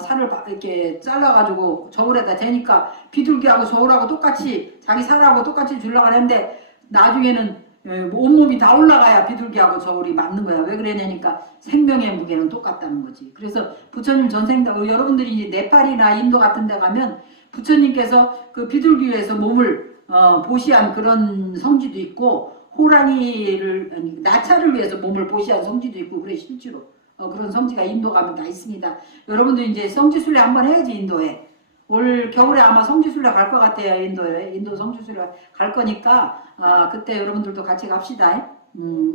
살을 이렇게 잘라가지고 저울에다 재니까 비둘기하고 저울하고 똑같이 자기 살하고 똑같이 주려고 하는데 나중에는 온몸이 다 올라가야 비둘기하고 저울이 맞는 거야. 왜 그러냐니까 생명의 무게는 똑같다는 거지. 그래서 부처님 전생다 여러분들이 이제 네팔이나 인도 같은 데 가면 부처님께서 그 비둘기 위해서 몸을 보시한 그런 성지도 있고 호랑이를 아니 나차를 위해서 몸을 보시한 성지도 있고 그래 실제로. 그런 성지가 인도 가면 다 있습니다. 여러분들 이제 성지순례 한번 해야지 인도에. 올 겨울에 아마 성지순례 갈 것 같아요. 인도에. 인도 성지순례 갈 거니까 그때 여러분들도 같이 갑시다.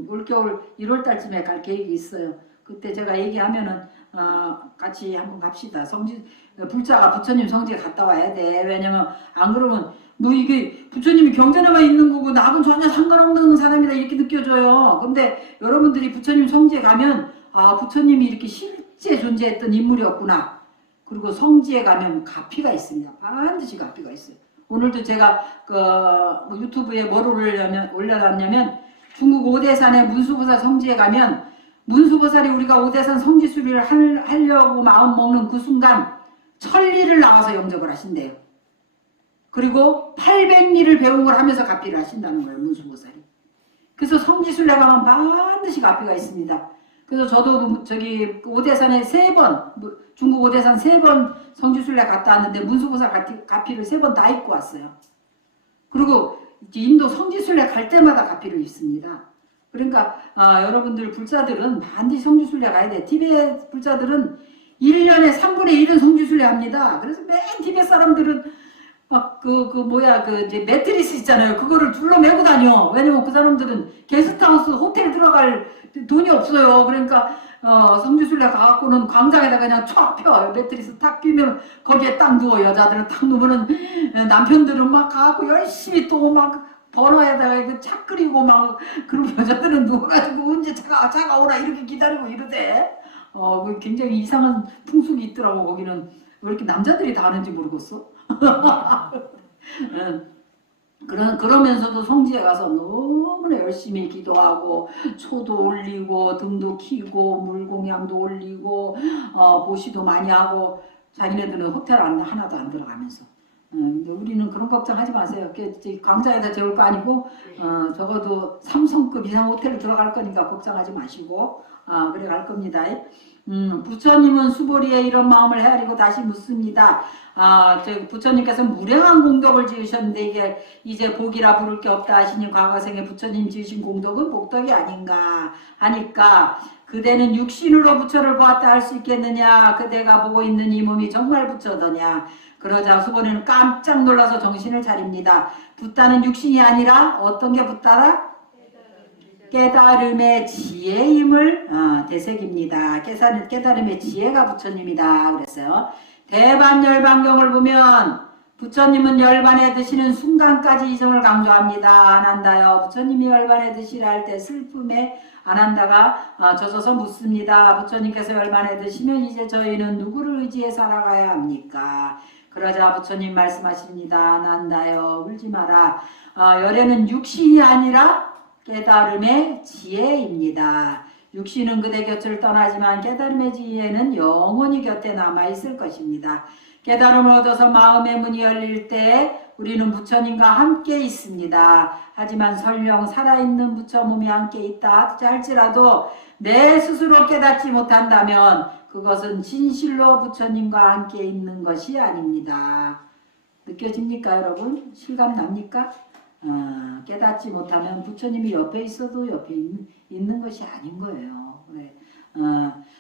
올 겨울 1월 달쯤에 갈 계획이 있어요. 그때 제가 얘기하면은 같이 한번 갑시다. 성지 불자가 부처님 성지에 갔다 와야 돼. 왜냐면 안 그러면 뭐 이게 부처님이 경전에만 있는 거고 나하고는 전혀 상관없는 사람이다 이렇게 느껴져요. 근데 여러분들이 부처님 성지에 가면 부처님이 이렇게 실제 존재했던 인물이었구나. 그리고 성지에 가면 가피가 있습니다. 반드시 가피가 있어요. 오늘도 제가 유튜브에 뭘 올려놨냐면 중국 오대산의 문수보살 성지에 가면 문수보살이 우리가 오대산 성지수리를 하려고 마음 먹는 그 순간 천리를 나와서 영접을 하신대요. 그리고 800리를 배운 걸 하면서 가피를 하신다는 거예요. 문수보살이. 그래서 성지순례 가면 반드시 가피가 있습니다. 그래서 저도 저기 오대산에 3번 중국 오대산 3번 성지순례 갔다 왔는데 문수보살 가피를 3번 다 입고 왔어요. 그리고 인도 성지순례 갈 때마다 가피를 입습니다. 그러니까 여러분들 불자들은 반드시 성지순례 가야 돼. 티베트 불자들은 1년에 3분의 1은 성지순례 합니다. 그래서 맨 티베트 사람들은 이제 매트리스 있잖아요. 그거를 둘러매고 다녀. 왜냐면 그 사람들은 게스트하우스 호텔 들어갈 돈이 없어요. 그러니까 성지순례 가갖고는 광장에다가 그냥 촥 펴. 매트리스 탁 피면 거기에 딱 누워. 여자들은 딱 누우면은 남편들은 막 가갖고 열심히 또 막 번호에다가 차 끓이고 막 그리고 여자들은 누워가지고 언제 차가 오나 이렇게 기다리고 이러대. 굉장히 이상한 풍속이 있더라고. 거기는 왜 이렇게 남자들이 다 하는지 모르겠어. 그러면서도 성지에 가서 너무나 열심히 기도하고 초도 올리고 등도 키고 물공양도 올리고 보시도 많이 하고 자기네들은 호텔 하나도 안 들어가면서 근데 우리는 그런 걱정하지 마세요. 광장에다 재울 거 아니고 적어도 3성급 이상 호텔 들어갈 거니까 걱정하지 마시고 그래 갈 겁니다. 부처님은 수보리에 이런 마음을 헤아리고 다시 묻습니다. 부처님께서 무량한 공덕을 지으셨는데 이게 이제 복이라 부를 게 없다 하시니 과거생에 부처님 지으신 공덕은 복덕이 아닌가 하니까 그대는 육신으로 부처를 보았다 할 수 있겠느냐. 그대가 보고 있는 이 몸이 정말 부처더냐. 그러자 수보리는 깜짝 놀라서 정신을 차립니다. 붓다는 육신이 아니라 어떤 게 붓다라? 깨달음의 지혜임을 되새깁니다. 깨달음의 지혜가 부처님이다 그랬어요. 대반열반경을 보면 부처님은 열반에 드시는 순간까지 이성을 강조합니다. 안한다요. 부처님이 열반에 드시라 할 때 슬픔에 안한다가 젖어서 묻습니다. 부처님께서 열반에 드시면 이제 저희는 누구를 의지해 살아가야 합니까? 그러자 부처님 말씀하십니다. 안한다요. 울지 마라. 열에는 육신이 아니라 깨달음의 지혜입니다. 육신은 그대 곁을 떠나지만 깨달음의 지혜는 영원히 곁에 남아있을 것입니다. 깨달음을 얻어서 마음의 문이 열릴 때 우리는 부처님과 함께 있습니다. 하지만 설령 살아있는 부처 몸이 함께 있다 할지라도 내 스스로 깨닫지 못한다면 그것은 진실로 부처님과 함께 있는 것이 아닙니다. 느껴집니까 여러분? 실감납니까? 깨닫지 못하면 부처님이 옆에 있어도 옆에 있는 것이 아닌 거예요. 그래.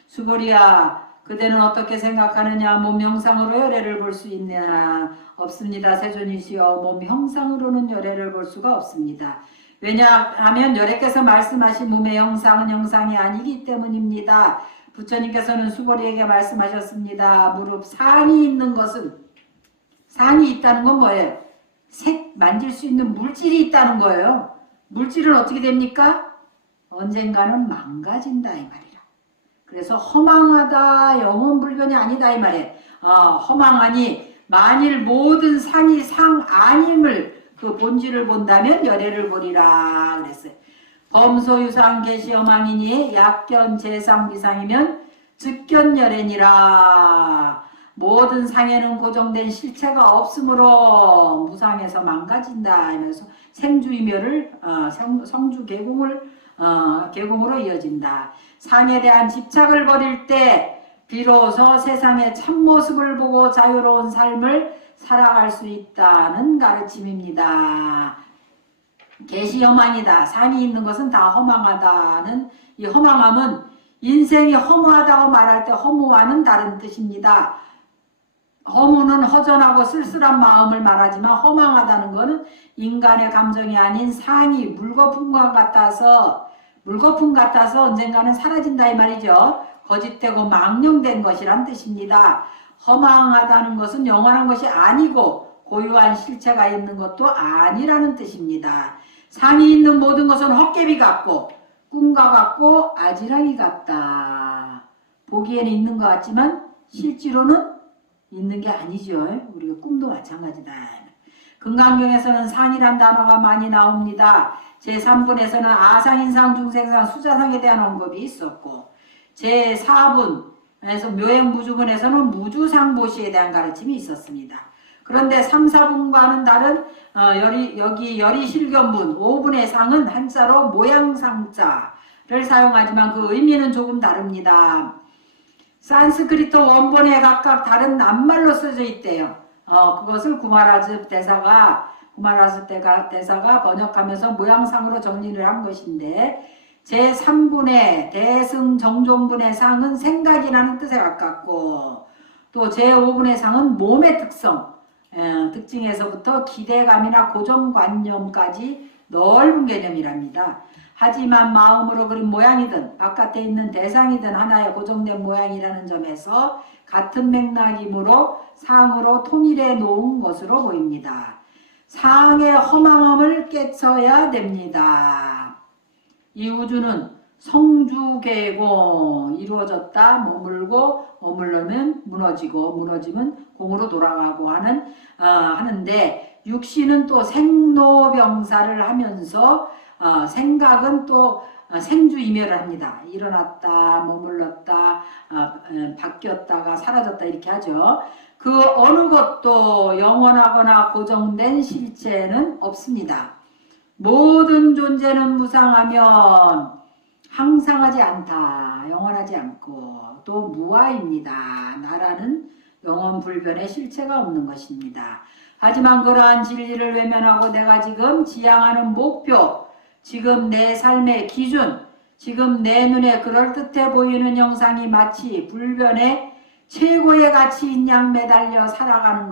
수보리야 그대는 어떻게 생각하느냐. 몸 형상으로 열애를 볼 수 있느냐. 없습니다. 세존이시여 몸 형상으로는 열애를 볼 수가 없습니다. 왜냐하면 열애께서 말씀하신 몸의 형상은 형상이 아니기 때문입니다. 부처님께서는 수보리에게 말씀하셨습니다. 무릎 상이 있는 것은 상이 있다는 건 뭐예요? 만질 수 있는 물질이 있다는 거예요. 물질은 어떻게 됩니까? 언젠가는 망가진다 이 말이라. 그래서 허망하다 영원불변이 아니다 이 말이에요. 허망하니 만일 모든 상이 상 아님을 그 본질을 본다면 열애를 보리라 그랬어요. 범소유상 계시어망이니 약견 재상 비상이면 즉견열애니라. 모든 상에는 고정된 실체가 없으므로 무상에서 망가진다 하면서 생주이멸을 성주 계공으로 이어진다. 상에 대한 집착을 버릴 때 비로소 세상의 참모습을 보고 자유로운 삶을 살아갈 수 있다는 가르침입니다. 계시허망이다. 상이 있는 것은 다 허망하다는 이 허망함은 인생이 허무하다고 말할 때 허무와는 다른 뜻입니다. 허무는 허전하고 쓸쓸한 마음을 말하지만 허망하다는 것은 인간의 감정이 아닌 상이 물거품 같아서 언젠가는 사라진다 이 말이죠. 거짓되고 망령된 것이란 뜻입니다. 허망하다는 것은 영원한 것이 아니고 고유한 실체가 있는 것도 아니라는 뜻입니다. 상이 있는 모든 것은 헛개비 같고 꿈과 같고 아지랑이 같다. 보기에는 있는 것 같지만 실제로는 있는 게 아니죠. 우리가 꿈도 마찬가지다. 금강경에서는 상이란 단어가 많이 나옵니다. 제3분에서는 아상인상, 중생상, 수자상에 대한 언급이 있었고 제4분에서 묘행무주분에서는 무주상보시에 대한 가르침이 있었습니다. 그런데 3, 4분과는 다른 여기 열이실견분 5분의 상은 한자로 모양상자를 사용하지만 그 의미는 조금 다릅니다. 산스크리트 원본에 각각 다른 낱말로 써져 있대요. 그것을 구마라즈 대사가 번역하면서 모양상으로 정리를 한 것인데 제3분의 대승정존분의 상은 생각이라는 뜻에 가깝고 또 제5분의 상은 몸의 특징에서부터 기대감이나 고정관념까지 넓은 개념이랍니다. 하지만 마음으로 그린 모양이든 바깥에 있는 대상이든 하나의 고정된 모양이라는 점에서 같은 맥락이므로 상으로 통일해 놓은 것으로 보입니다. 상의 허망함을 깨쳐야 됩니다. 이 우주는 성주계공 이루어졌다 머물면 무너지고 무너지면 공으로 돌아가고 하는데 육신은 또 생로병사를 하면서 생각은 또 생주이멸을 합니다. 일어났다 머물렀다 바뀌었다가 사라졌다 이렇게 하죠. 그 어느 것도 영원하거나 고정된 실체는 없습니다. 모든 존재는 무상하면 항상하지 않다. 영원하지 않고 또 무아입니다. 나라는 영원불변의 실체가 없는 것입니다. 하지만 그러한 진리를 외면하고 내가 지금 지향하는 목표, 지금 내 삶의 기준, 지금 내 눈에 그럴듯해 보이는 형상이 마치 불변의 최고의 가치인 양 매달려 살아가는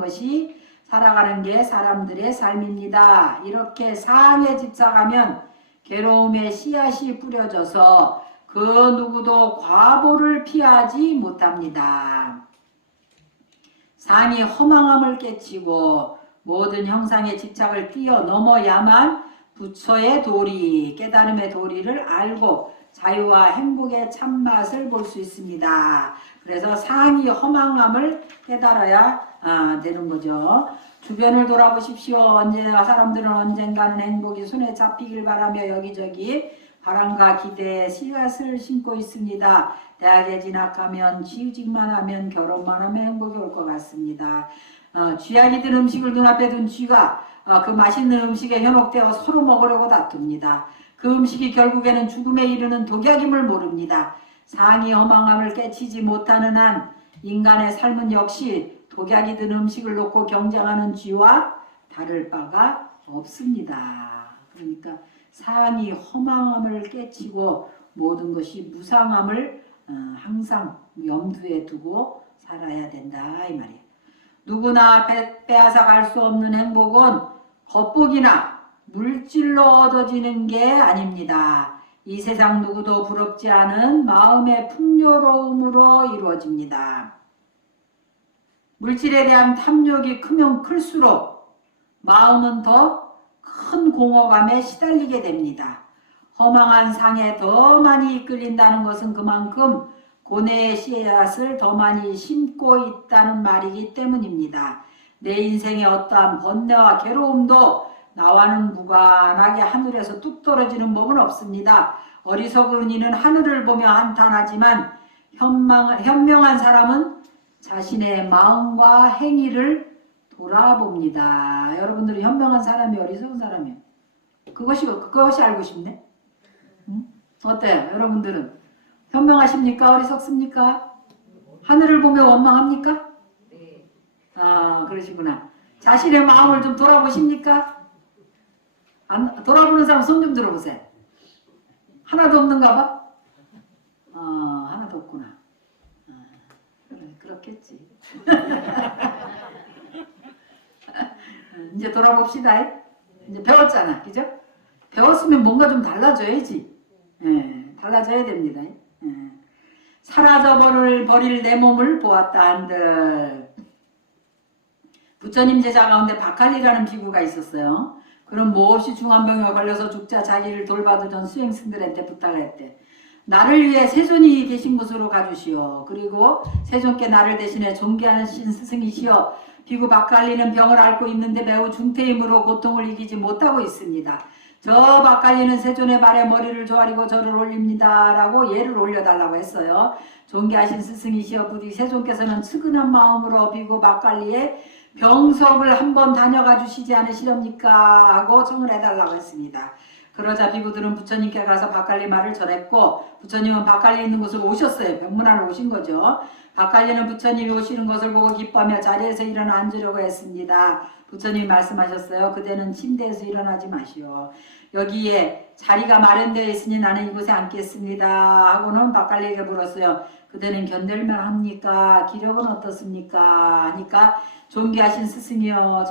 게 사람들의 삶입니다. 이렇게 상에 집착하면 괴로움의 씨앗이 뿌려져서 그 누구도 과보를 피하지 못합니다. 상이 허망함을 깨치고 모든 형상의 집착을 뛰어넘어야만 부처의 도리, 깨달음의 도리를 알고 자유와 행복의 참맛을 볼 수 있습니다. 그래서 상이 허망함을 깨달아야 되는 거죠. 주변을 돌아보십시오. 사람들은 언젠가는 행복이 손에 잡히길 바라며 여기저기 바람과 기대에 씨앗을 심고 있습니다. 대학에 진학하면 취직만 하면 결혼만 하면 행복이 올 것 같습니다. 쥐약이 든 음식을 눈앞에 둔 쥐가 그 맛있는 음식에 현혹되어 서로 먹으려고 다툽니다. 그 음식이 결국에는 죽음에 이르는 독약임을 모릅니다. 상이 허망함을 깨치지 못하는 한 인간의 삶은 역시 독약이 든 음식을 놓고 경쟁하는 쥐와 다를 바가 없습니다. 그러니까 상이 허망함을 깨치고 모든 것이 무상함을 항상 염두에 두고 살아야 된다 이 말이에요. 누구나 빼앗아 갈 수 없는 행복은 겉보기나 물질로 얻어지는 게 아닙니다. 이 세상 누구도 부럽지 않은 마음의 풍요로움으로 이루어집니다. 물질에 대한 탐욕이 크면 클수록 마음은 더 큰 공허감에 시달리게 됩니다. 허망한 상에 더 많이 이끌린다는 것은 그만큼 고뇌의 씨앗을 더 많이 심고 있다는 말이기 때문입니다. 내 인생의 어떠한 번뇌와 괴로움도 나와는 무관하게 하늘에서 뚝 떨어지는 법은 없습니다. 어리석은 이는 하늘을 보며 한탄하지만 현명한 사람은 자신의 마음과 행위를 돌아봅니다. 여러분들은 현명한 사람이 어리석은 사람이요? 그것이 알고 싶네. 응? 어때요? 여러분들은 현명하십니까? 어리석습니까? 하늘을 보며 원망합니까? 네. 아, 그러시구나. 자신의 마음을 좀 돌아보십니까? 돌아보는 사람 손 좀 들어보세요. 하나도 없는가 봐? 하나도 없구나. 그래, 그렇겠지. 이제 돌아봅시다. 이제 배웠잖아. 그죠? 배웠으면 뭔가 좀 달라져야지. 예, 달라져야 됩니다. 예. 사라져버릴 내 몸을 보았다 한들. 부처님 제자 가운데 박할리라는 비구가 있었어요. 그럼 몹시 중환병에 걸려서 죽자 자기를 돌봐주던 수행승들한테 부탁을 했대. 나를 위해 세존이 계신 곳으로 가주시오. 그리고 세존께 나를 대신해 존귀하신 스승이시여, 비구 박할리는 병을 앓고 있는데 매우 중태임으로 고통을 이기지 못하고 있습니다. 저 박할리는 세존의 발에 머리를 조아리고 절을 올립니다. 라고 예를 올려달라고 했어요. 존귀하신 스승이시여, 부디 세존께서는 측은한 마음으로 비구 박할리의 병석을 한번 다녀가 주시지 않으시렵니까? 하고 청을 해달라고 했습니다. 그러자 비구들은 부처님께 가서 박할리 말을 전했고, 부처님은 박할리 있는 곳으로 오셨어요. 병문안으로 오신 거죠. 박할리는 부처님이 오시는 것을 보고 기뻐하며 자리에서 일어나 앉으려고 했습니다. 부처님이 말씀하셨어요. 그대는 침대에서 일어나지 마시오. 여기에 자리가 마련되어 있으니 나는 이곳에 앉겠습니다. 하고는 박할리에게 물었어요. 그대는 견딜만 합니까? 기력은 어떻습니까? 하니까 존귀하신 스승이여,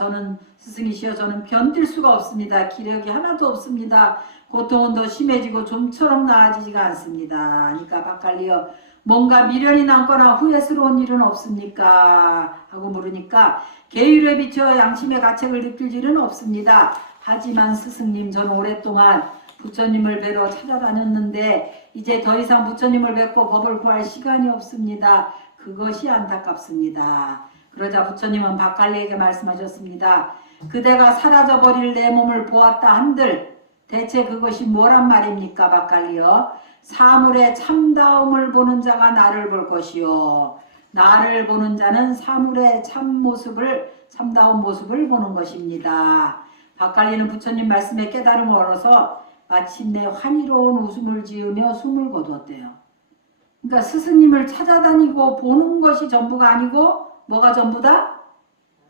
스승이시여, 저는 견딜 수가 없습니다. 기력이 하나도 없습니다. 고통은 더 심해지고 좀처럼 나아지지가 않습니다. 하니까 박할리여, 뭔가 미련이 남거나 후회스러운 일은 없습니까? 하고 물으니까 계율에 비춰 양심의 가책을 느낄 일은 없습니다. 하지만 스승님, 저는 오랫동안 부처님을 뵈러 찾아다녔는데 이제 더 이상 부처님을 뵙고 법을 구할 시간이 없습니다. 그것이 안타깝습니다. 그러자 부처님은 박할리에게 말씀하셨습니다. 그대가 사라져버릴 내 몸을 보았다 한들 대체 그것이 뭐란 말입니까? 박할리여, 사물의 참다움을 보는 자가 나를 볼 것이요, 나를 보는 자는 사물의 참다운 모습을 보는 것입니다. 박할리는 부처님 말씀에 깨달음을 얻어서 마침내 환희로운 웃음을 지으며 숨을 거두었대요. 그러니까 스승님을 찾아다니고 보는 것이 전부가 아니고 뭐가 전부다?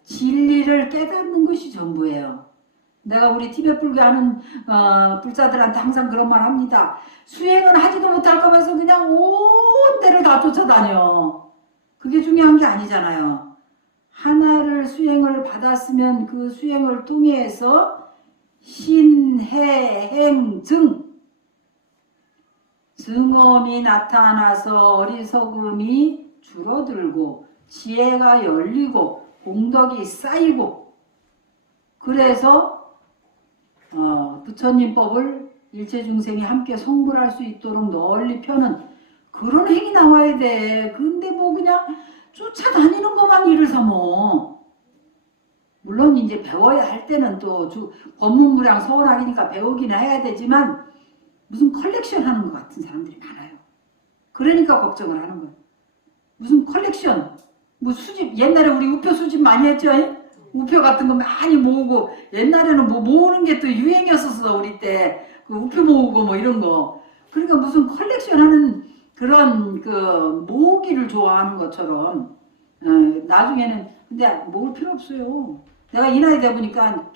진리를 깨닫는 것이 전부예요. 내가 우리 티베트 불교 하는 불자들한테 항상 그런 말 합니다. 수행은 하지도 못할 거면서 그냥 온 데를 다 쫓아다녀. 그게 중요한 게 아니잖아요. 하나를 수행을 받았으면 그 수행을 통해서 신해행증, 증언이 나타나서 어리석음이 줄어들고 지혜가 열리고 공덕이 쌓이고, 그래서 부처님 법을 일체 중생이 함께 성불할 수 있도록 널리 펴는 그런 행위 나와야 돼. 근데 뭐 그냥 쫓아다니는 것만 일을 삼어. 물론 이제 배워야 할 때는 또 법문부량 서원학이니까 배우기는 해야 되지만 무슨 컬렉션 하는 것 같은 사람들이 많아요. 그러니까 걱정을 하는 거예요. 무슨 컬렉션, 뭐 수집, 옛날에 우리 우표 수집 많이 했죠? 우표 같은 거 많이 모으고, 옛날에는 뭐 모으는 게 또 유행이었었어. 우리 때 그 우표 모으고 뭐 이런 거. 그러니까 무슨 컬렉션 하는 그런 그 모으기를 좋아하는 것처럼 나중에는 근데 모을 필요 없어요. 내가 이 나이 돼 보니까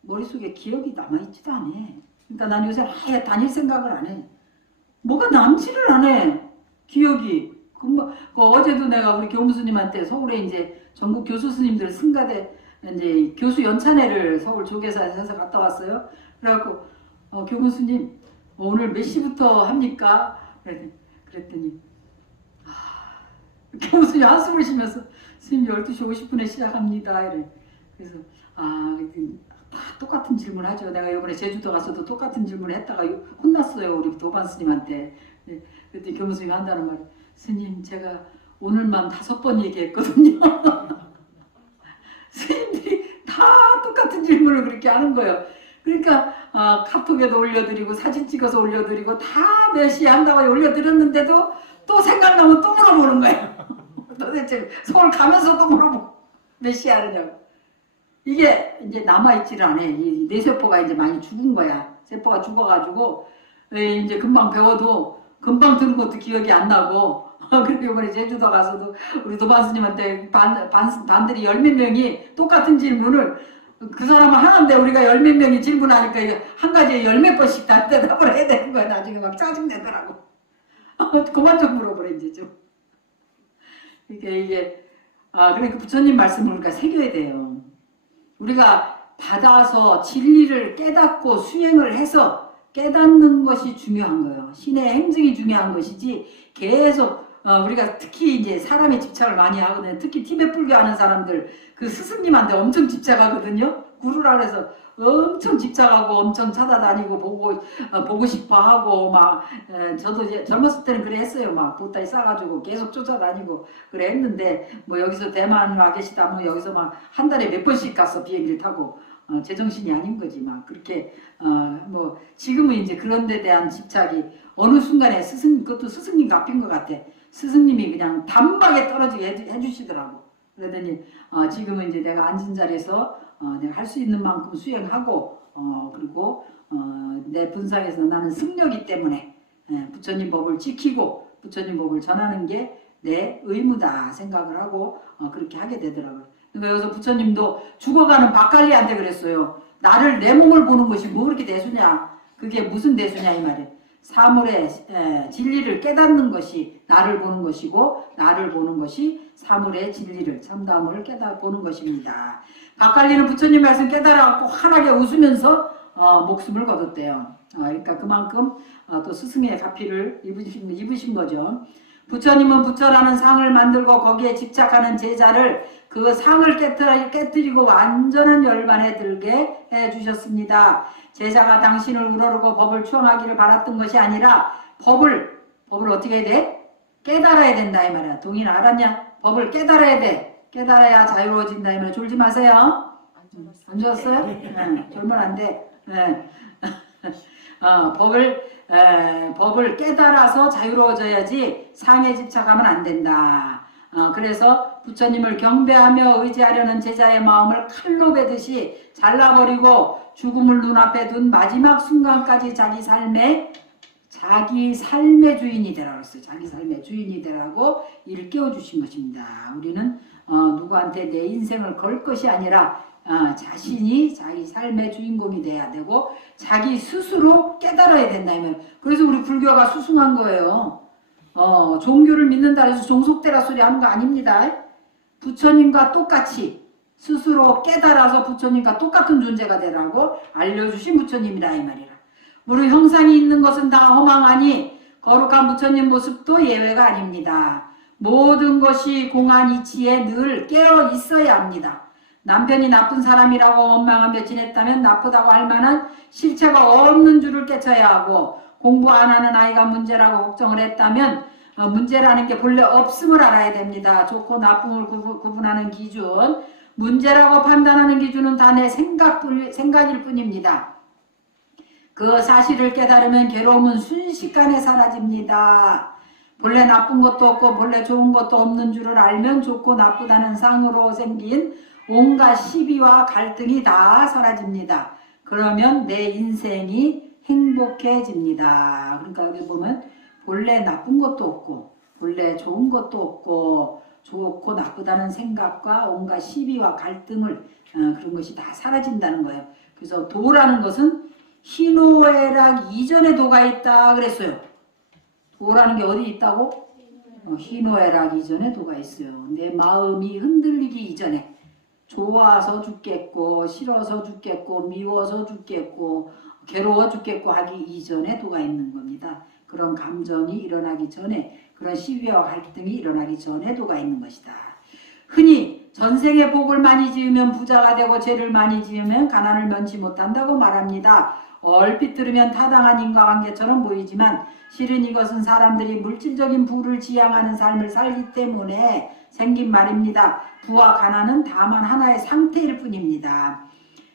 머릿속에 기억이 남아있지도 않아. 그러니까 난 요새 아예 다닐 생각을 안 해. 뭐가 남지를 않아. 기억이. 어제도 내가 우리 교무스님한테 서울에 이제 전국 교수 스님들 승가대 이제 교수 연찬회를 서울 조계사에서 해서 갔다 왔어요. 그래갖고 교무스님 오늘 몇 시부터 합니까? 그랬더니 교무스님 한숨을 쉬면서 스님 12시 50분에 시작합니다. 이래. 그래서 다 똑같은 질문 하죠. 내가 이번에 제주도 가서도 똑같은 질문을 했다가 혼났어요. 우리 도반 스님한테. 그랬더니 교무스님이 한다는 말이, 스님 제가 오늘만 5번 얘기했거든요. 질문을 그렇게 하는 거예요. 그러니까 카톡에도 올려드리고 사진 찍어서 올려드리고 다 몇 시에 한다고 올려드렸는데도 또 생각나면 또 물어보는 거예요. 도대체 서울 가면서 또 물어보고 몇 시에 하느냐고. 이게 이제 남아있지를 않아. 이 뇌세포가 이제 많이 죽은 거야. 세포가 죽어가지고 이제 금방 배워도 금방 들은 것도 기억이 안 나고. 그리고 이번에 제주도 가서도 우리 도반 스님한테 반들이 열 몇 명이 똑같은 질문을 그 사람은 하나인데 우리가 열 몇 명이 질문하니까 이게 한 가지에 열 몇 번씩 다 대답을 해야 되는 거야. 나중에 막 짜증내더라고. 그만 좀 물어보래 이제 좀. 이게 그러니까 부처님 말씀을 우리가 새겨야 돼요. 우리가 받아서 진리를 깨닫고 수행을 해서 깨닫는 것이 중요한 거예요. 신의 행증이 중요한 것이지 계속 우리가 특히 이제 사람의 집착을 많이 하거든요. 특히 티베트 불교 하는 사람들 그 스승님한테 엄청 집착하거든요. 구루라 그래서 엄청 집착하고 엄청 찾아다니고 보고 싶어 하고 막 저도 이제 젊었을 때는 그래 했어요. 막 보따리 싸가지고 계속 쫓아다니고 그래 했는데 뭐 여기서 대만 와 계시다 뭐 여기서 막 한 달에 몇 번씩 갔어 비행기를 타고 제정신이 아닌 거지 막 그렇게 뭐 지금은 이제 그런 데 대한 집착이 어느 순간에 그것도 스승님 갚인 것 같아. 스승님이 그냥 단박에 떨어지게 해주시더라고. 그러더니 지금은 이제 내가 앉은 자리에서 내가 할 수 있는 만큼 수행하고 그리고 내 분상에서 나는 승려이기 때문에 부처님 법을 지키고 부처님 법을 전하는 게 내 의무다 생각을 하고 그렇게 하게 되더라고요. 그러니까 여기서 부처님도 죽어가는 박갈리한테 그랬어요. 나를 내 몸을 보는 것이 뭐 그렇게 대수냐. 그게 무슨 대수냐 이 말이에요. 사물의 진리를 깨닫는 것이 나를 보는 것이고 나를 보는 것이 사물의 진리를 참담을 보는 것입니다. 박갈리는 부처님 말씀 깨달아갖고 환하게 웃으면서 목숨을 거뒀대요. 그러니까 그만큼 또 스승의 가피를 입으신 거죠. 부처님은 부처라는 상을 만들고 거기에 집착하는 제자를 그 상을 깨뜨리고 완전한 열반에 들게 해주셨습니다. 제자가 당신을 우러르고 법을 추앙하기를 바랐던 것이 아니라 법을 어떻게 해야 돼? 깨달아야 된다 이 말이야. 동인 알았냐? 법을 깨달아야 돼. 깨달아야 자유로워진다 이 말이야. 졸지 마세요. 안 졸았어요? 네, 졸면 안 돼. 네. 법을 깨달아서 자유로워져야지 상에 집착하면 안 된다. 그래서 부처님을 경배하며 의지하려는 제자의 마음을 칼로 베듯이 잘라버리고 죽음을 눈앞에 둔 마지막 순간까지 자기 삶의 주인이 되라고 했어요. 자기 삶의 주인이 되라고 일깨워 주신 것입니다. 우리는 누구한테 내 인생을 걸 것이 아니라 자신이 자기 삶의 주인공이 돼야 되고 자기 스스로 깨달아야 된다. 그래서 우리 불교가 수승한 거예요. 종교를 믿는다 해서 종속대라 소리 하는 거 아닙니다. 부처님과 똑같이 스스로 깨달아서 부처님과 똑같은 존재가 되라고 알려주신 부처님이라 이 말이라. 무릇 형상이 있는 것은 다 허망하니 거룩한 부처님 모습도 예외가 아닙니다. 모든 것이 공한 이치에 늘 깨어 있어야 합니다. 남편이 나쁜 사람이라고 원망하며 지냈다면 나쁘다고 할 만한 실체가 없는 줄을 깨쳐야 하고 공부 안 하는 아이가 문제라고 걱정을 했다면 문제라는 게 본래 없음을 알아야 됩니다. 좋고 나쁨을 구분하는 기준, 문제라고 판단하는 기준은 다 내 생각일 뿐입니다. 그 사실을 깨달으면 괴로움은 순식간에 사라집니다. 본래 나쁜 것도 없고 본래 좋은 것도 없는 줄을 알면 좋고 나쁘다는 상으로 생긴 온갖 시비와 갈등이 다 사라집니다. 그러면 내 인생이 행복해집니다. 그러니까 여기 보면 본래 나쁜 것도 없고 본래 좋은 것도 없고 좋고 나쁘다는 생각과 온갖 시비와 갈등을 그런 것이 다 사라진다는 거예요. 그래서 도라는 것은 희노애락 이전에 도가 있다 그랬어요. 도라는 게 어디 있다고? 희노애락 이전에 도가 있어요. 내 마음이 흔들리기 이전에 좋아서 죽겠고 싫어서 죽겠고 미워서 죽겠고 괴로워 죽겠고 하기 이전에 도가 있는 겁니다. 그런 감정이 일어나기 전에 그런 시비와 갈등이 일어나기 전에 도가 있는 것이다. 흔히 전생에 복을 많이 지으면 부자가 되고 죄를 많이 지으면 가난을 면치 못한다고 말합니다. 얼핏 들으면 타당한 인과관계처럼 보이지만 실은 이것은 사람들이 물질적인 부를 지향하는 삶을 살기 때문에 생긴 말입니다. 부와 가난은 다만 하나의 상태일 뿐입니다.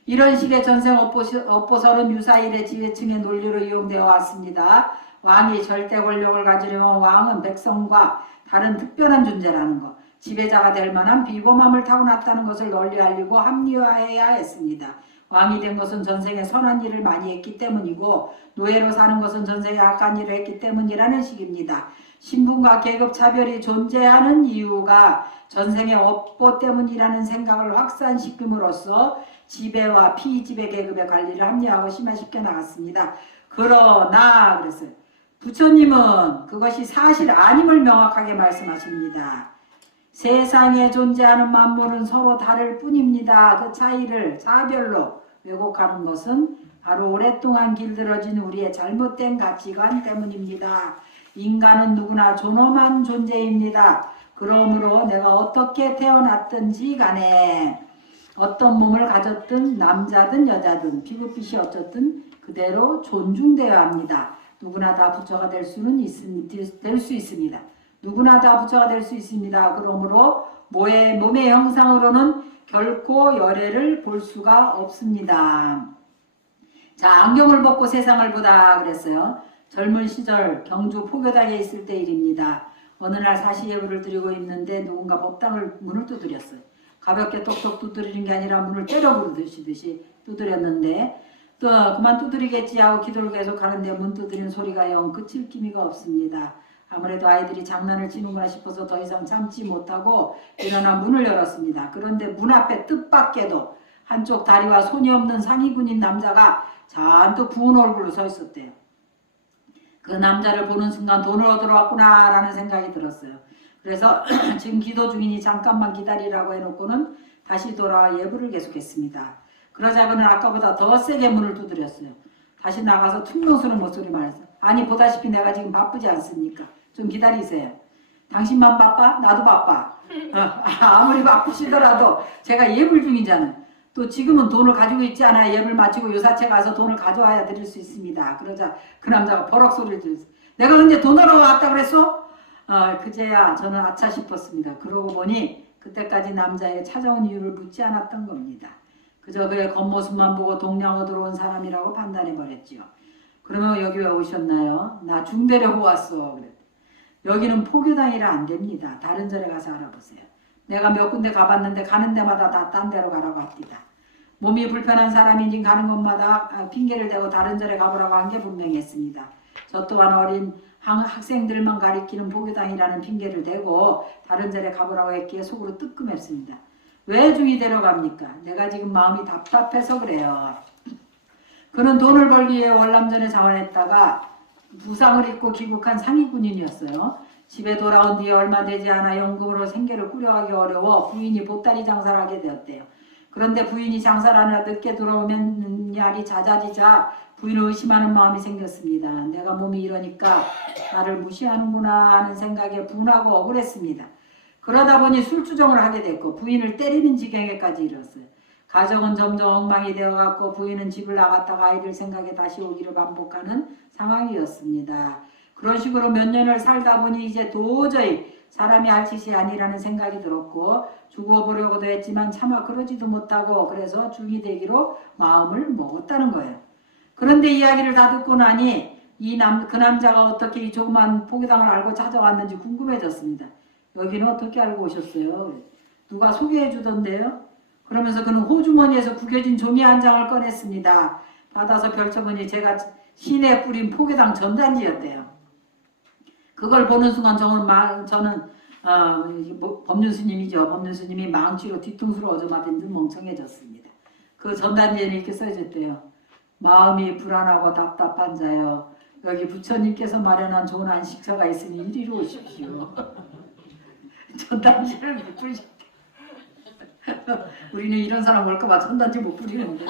이런 식의 전생 업보설은 유사일의 지혜층의 논리로 이용되어 왔습니다. 왕이 절대 권력을 가지려면 왕은 백성과 다른 특별한 존재라는 것, 지배자가 될 만한 비범함을 타고났다는 것을 널리 알리고 합리화해야 했습니다. 왕이 된 것은 전생에 선한 일을 많이 했기 때문이고 노예로 사는 것은 전생에 악한 일을 했기 때문이라는 식입니다. 신분과 계급 차별이 존재하는 이유가 전생의 업보 때문이라는 생각을 확산시킴으로써 지배와 피지배 계급의 관리를 합리화하고 심화시켜 나갔습니다. 그러나 그랬어요. 부처님은 그것이 사실 아님을 명확하게 말씀하십니다. 세상에 존재하는 만물은 서로 다를 뿐입니다. 그 차이를 차별로 왜곡하는 것은 바로 오랫동안 길들어진 우리의 잘못된 가치관 때문입니다. 인간은 누구나 존엄한 존재입니다. 그러므로 내가 어떻게 태어났든지 간에 어떤 몸을 가졌든 남자든 여자든 피부빛이 어쨌든 그대로 존중되어야 합니다. 누구나 다 부처가 될 수 있습니다. 누구나 다 부처가 될 수 있습니다. 그러므로 몸의 형상으로는 결코 열애를 볼 수가 없습니다. 자, 안경을 벗고 세상을 보다 그랬어요. 젊은 시절 경주 포교당에 있을 때 일입니다. 어느 날 사시예불을 드리고 있는데 누군가 법당을 문을 두드렸어요. 가볍게 똑똑 두드리는 게 아니라 문을 때려 부르듯이 두드렸는데 또 그만 두드리겠지 하고 기도를 계속 하는데 문 두드리는 소리가 영 그칠 기미가 없습니다. 아무래도 아이들이 장난을 치는구나 싶어서 더 이상 참지 못하고 일어나 문을 열었습니다. 그런데 문 앞에 뜻밖에도 한쪽 다리와 손이 없는 상의군인 남자가 잔뜩 부은 얼굴로 서 있었대요. 그 남자를 보는 순간 돈을 얻으러 왔구나 라는 생각이 들었어요. 그래서 지금 기도 중이니 잠깐만 기다리라고 해놓고는 다시 돌아와 예불을 계속했습니다. 그러자 그는 아까보다 더 세게 문을 두드렸어요. 다시 나가서 퉁명스러운 목소리 말했어요. 아니 보다시피 내가 지금 바쁘지 않습니까? 좀 기다리세요. 당신만 바빠? 나도 바빠. 아무리 바쁘시더라도 제가 예불 중이잖아요. 또 지금은 돈을 가지고 있지 않아요. 예불 마치고 요사체 가서 돈을 가져와야 드릴 수 있습니다. 그러자 그 남자가 버럭 소리를 들었어요. 내가 근데 돈으로 왔다 그랬어? 그제야 저는 아차 싶었습니다. 그러고 보니 그때까지 남자에게 찾아온 이유를 묻지 않았던 겁니다. 그저 그의 겉모습만 보고 동냥으로 들어온 사람이라고 판단해버렸지요. 그러면 여기 왜 오셨나요? 나 중대려고 왔어. 그랬더니 여기는 포교당이라 안 됩니다. 다른 절에 가서 알아보세요. 내가 몇 군데 가봤는데 가는 데마다 다 딴 데로 가라고 합니다. 몸이 불편한 사람인지 가는 곳마다 핑계를 대고 다른 절에 가보라고 한 게 분명했습니다. 저 또한 어린 학생들만 가리키는 포교당이라는 핑계를 대고 다른 절에 가보라고 했기에 속으로 뜨끔했습니다. 왜 중이 데려갑니까? 내가 지금 마음이 답답해서 그래요. 그는 돈을 벌기 위해 월남전에 자원했다가 부상을 입고 귀국한 상위군인이었어요. 집에 돌아온 뒤에 얼마 되지 않아 연금으로 생계를 꾸려가기 어려워 부인이 보따리 장사를 하게 되었대요. 그런데 부인이 장사를 하느라 늦게 들어오면 날이 잦아지자 부인을 의심하는 마음이 생겼습니다. 내가 몸이 이러니까 나를 무시하는구나 하는 생각에 분하고 억울했습니다. 그러다 보니 술주정을 하게 됐고 부인을 때리는 지경에까지 이르렀어요. 가정은 점점 엉망이 되어갔고 부인은 집을 나갔다가 아이들 생각에 다시 오기를 반복하는 상황이었습니다. 그런 식으로 몇 년을 살다 보니 이제 도저히 사람이 할 짓이 아니라는 생각이 들었고 죽어보려고도 했지만 차마 그러지도 못하고 그래서 중이 되기로 마음을 먹었다는 거예요. 그런데 이야기를 다 듣고 나니 그 남자가 어떻게 이 조그만 포교당을 알고 찾아왔는지 궁금해졌습니다. 여기는 어떻게 알고 오셨어요? 누가 소개해 주던데요? 그러면서 그는 호주머니에서 구겨진 종이 한 장을 꺼냈습니다. 받아서 펼쳐보니 제가 시내에 뿌린 포교당 전단지였대요. 그걸 보는 순간 저는 법륜 스님이죠. 법륜 스님이 망치로 뒤통수를 얻어맞은 듯 멍청해졌습니다. 그 전단지에는 이렇게 써졌대요. 마음이 불안하고 답답한 자여 여기 부처님께서 마련한 좋은 안식처가 있으니 이리로 오십시오. 전단지를 못 뿌리셨대. 우리는 이런 사람 올까봐 전단지 못 뿌리는데.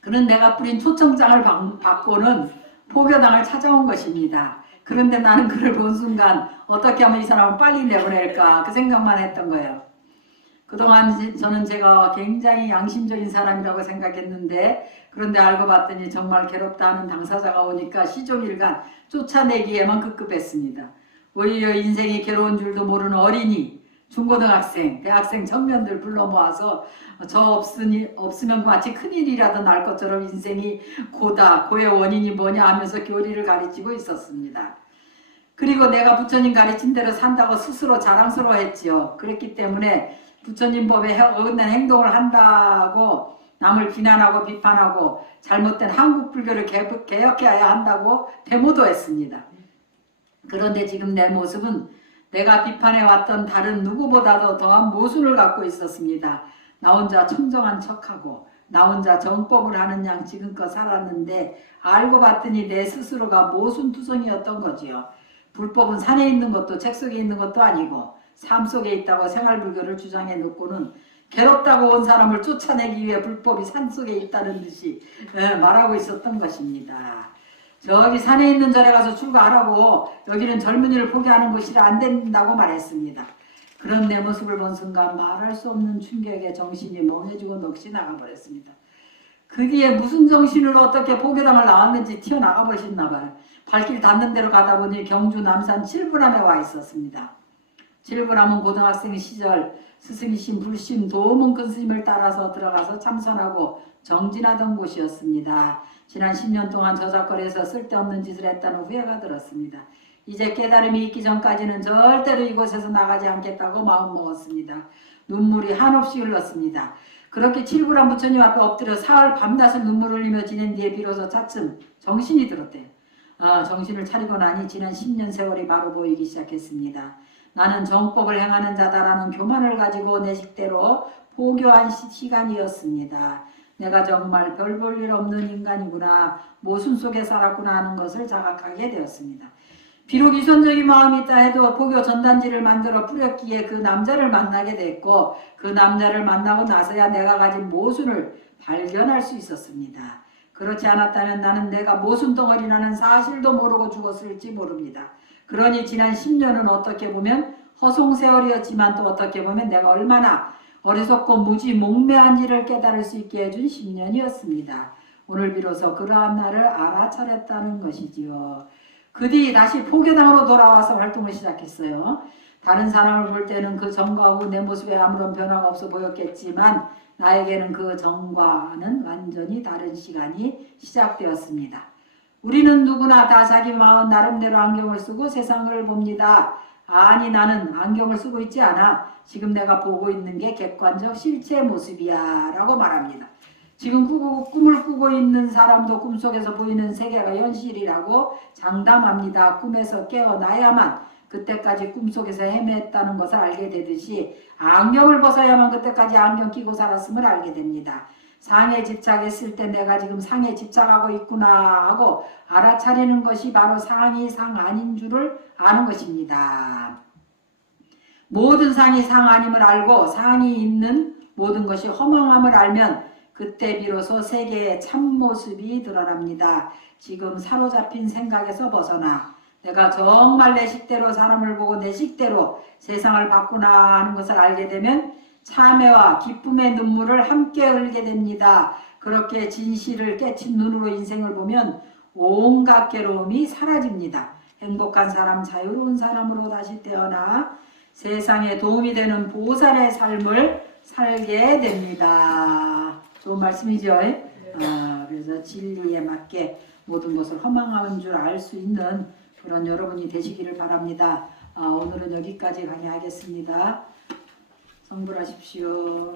그는 내가 뿌린 초청장을 받고는 포교당을 찾아온 것입니다. 그런데 나는 그를 본 순간 어떻게 하면 이 사람을 빨리 내보낼까 그 생각만 했던 거예요. 그동안 저는 제가 굉장히 양심적인 사람이라고 생각했는데 그런데 알고 봤더니 정말 괴롭다는 당사자가 오니까 시종일관 쫓아내기에만 급급했습니다. 오히려 인생이 괴로운 줄도 모르는 어린이, 중고등학생, 대학생 청년들 불러 모아서 저 없으면 마치 큰일이라도 날 것처럼 인생이 고다, 고의 원인이 뭐냐 하면서 교리를 가르치고 있었습니다. 그리고 내가 부처님 가르친 대로 산다고 스스로 자랑스러워했지요. 그랬기 때문에 부처님 법에 어긋난 행동을 한다고 남을 비난하고 비판하고 잘못된 한국 불교를 개혁해야 한다고 데모도 했습니다. 그런데 지금 내 모습은 내가 비판해왔던 다른 누구보다도 더한 모순을 갖고 있었습니다. 나 혼자 청정한 척하고 나 혼자 정법을 하는 양 지금껏 살았는데 알고 봤더니 내 스스로가 모순투성이었던 거지요. 불법은 산에 있는 것도 책 속에 있는 것도 아니고 삶 속에 있다고 생활불교를 주장해 놓고는 괴롭다고 온 사람을 쫓아내기 위해 불법이 산 속에 있다는 듯이 말하고 있었던 것입니다. 저기 산에 있는 절에 가서 출가하라고 여기는 젊은이를 포기하는 것이라 안 된다고 말했습니다. 그런 내 모습을 본 순간 말할 수 없는 충격에 정신이 멍해지고 넋이 나가버렸습니다. 그 뒤에 무슨 정신을 어떻게 포교당을 나왔는지 튀어나가 버리셨나 봐요. 발길 닿는 대로 가다 보니 경주 남산 칠부람에 와 있었습니다. 칠부람은 고등학생 시절 스승이신 불심 도문 큰 스님을 따라서 들어가서 참선하고 정진하던 곳이었습니다. 지난 10년 동안 저작거리에서 쓸데없는 짓을 했다는 후회가 들었습니다. 이제 깨달음이 있기 전까지는 절대로 이곳에서 나가지 않겠다고 마음먹었습니다. 눈물이 한없이 흘렀습니다. 그렇게 칠부람 부처님 앞에 엎드려 사흘 밤낮을 눈물을 흘리며 지낸 뒤에 비로소 차츰 정신이 들었대요. 정신을 차리고 나니 지난 10년 세월이 바로 보이기 시작했습니다. 나는 정법을 행하는 자다라는 교만을 가지고 내 식대로 포교한 시간이었습니다. 내가 정말 별 볼 일 없는 인간이구나, 모순 속에 살았구나 하는 것을 자각하게 되었습니다. 비록 유선적인 마음이 있다 해도 포교 전단지를 만들어 뿌렸기에 그 남자를 만나게 됐고 그 남자를 만나고 나서야 내가 가진 모순을 발견할 수 있었습니다. 그렇지 않았다면 나는 내가 모순 덩어리라는 사실도 모르고 죽었을지 모릅니다. 그러니 지난 10년은 어떻게 보면 허송세월이었지만 또 어떻게 보면 내가 얼마나 어리석고 무지 몽매한지를 깨달을 수 있게 해준 10년이었습니다. 오늘 비로소 그러한 나를 알아차렸다는 것이지요. 그 뒤 다시 포교당으로 돌아와서 활동을 시작했어요. 다른 사람을 볼 때는 그 전과 후 내 모습에 아무런 변화가 없어 보였겠지만 나에게는 그 전과는 완전히 다른 시간이 시작되었습니다. 우리는 누구나 다 자기 마음 나름대로 안경을 쓰고 세상을 봅니다. 아니, 나는 안경을 쓰고 있지 않아. 지금 내가 보고 있는 게 객관적 실체 모습이야 라고 말합니다. 지금 꿈을 꾸고 있는 사람도 꿈속에서 보이는 세계가 현실이라고 장담합니다. 꿈에서 깨어나야만 그때까지 꿈속에서 헤맸다는 것을 알게 되듯이 안경을 벗어야만 그때까지 안경 끼고 살았음을 알게 됩니다. 상에 집착했을 때 내가 지금 상에 집착하고 있구나 하고 알아차리는 것이 바로 상이 상 아닌 줄을 아는 것입니다. 모든 상이 상 아님을 알고 상이 있는 모든 것이 허망함을 알면 그때 비로소 세계의 참모습이 드러납니다. 지금 사로잡힌 생각에서 벗어나 내가 정말 내 식대로 사람을 보고 내 식대로 세상을 봤구나 하는 것을 알게 되면 참회와 기쁨의 눈물을 함께 흘리게 됩니다. 그렇게 진실을 깨친 눈으로 인생을 보면 온갖 괴로움이 사라집니다. 행복한 사람, 자유로운 사람으로 다시 태어나 세상에 도움이 되는 보살의 삶을 살게 됩니다. 좋은 말씀이죠? 그래서 진리에 맞게 모든 것을 허망한 줄 알 수 있는 그런 여러분이 되시기를 바랍니다. 오늘은 여기까지 강의하겠습니다. 성불하십시오.